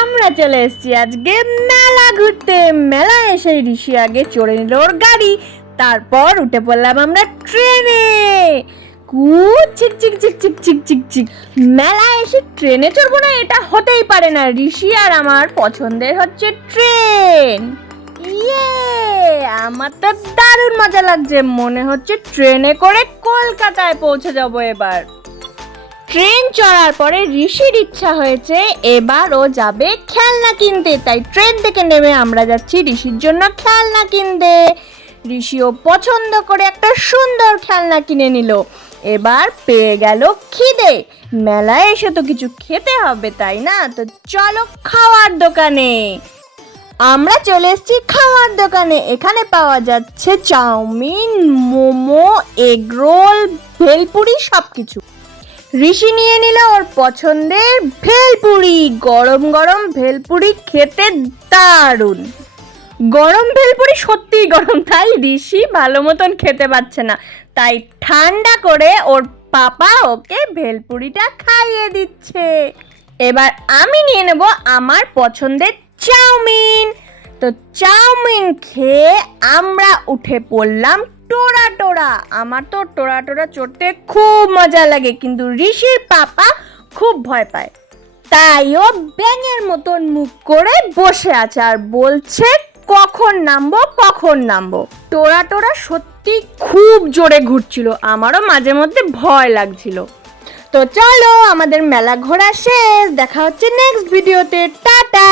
আমরা চলে এসেছি আজকে মেলা ঘুরতে। মেলা এসে ঋষি আগে চড়ে নিল ওর গাড়ি, তারপর উঠে পড়লাম আমরা ট্রেনে। কু চিক চিক চিক চিক চিক চিক চিক মেলা এসে ট্রেনে চড়বো না, এটা হতেই পারে না। ঋষি আর আমার পছন্দের হচ্ছে ট্রেন। ইয়ে আমার তো দারুণ মজা লাগছে। মনে হচ্ছে ট্রেনে করে কলকাতায় পৌঁছে যাব এবার। ট্রেন চড়ার পরে ঋষির ইচ্ছা হয়েছে এবার ও যাবে খেলনা কিনতে। তাই ট্রেন থেকে নেমে আমরা যাচ্ছি ঋষির জন্য খেলনা কিনতে। ঋষিও পছন্দ করে একটা সুন্দর খেলনা কিনে নিল। এবার পেয়ে গেল খিদে। মেলায় এসে তো কিছু খেতে হবে, তাই না? তো চলো খাওয়ার দোকানে। আমরা চলে এসেছি খাওয়ার দোকানে। এখানে পাওয়া যাচ্ছে চাউমিন, মোমো এগরোল ভেলপুরি সব কিছু ঋষি নিয়ে নিল ওর পছন্দের ভেলপুরি। গরম গরম ভেলপুরি খেতে দারুণ। গরম ভেলপুরি সত্যিই গরম, তাই ঋষি ভালো মতন খেতে পাচ্ছে না। তাই ঠান্ডা করে ওর পাপা ওকে ভেলপুরিটা খাইয়ে দিচ্ছে। এবার আমি নিয়ে নেব আমার পছন্দের চাউমিন। তো চাউমিন খেয়ে আমরা উঠে পড়লাম টোরা টোরা। আমার তো টোরা টোরা চড়তে খুব মজা লাগে, কিন্তু ঋষির পাপা খুব ভয় পায়। তাই ও ব্যাঙের মতন মুখ করে বসে আছে আর বলছে, কখন নামবো কখন নামবো? টোরা টোরা সত্যি খুব জোরে ঘুরছিল, আমারও মাঝে মধ্যে ভয় লাগছিল। তো চলো আমাদের মেলা ঘোরা শেষ, দেখা হচ্ছে নেক্সট ভিডিওতে টাটা!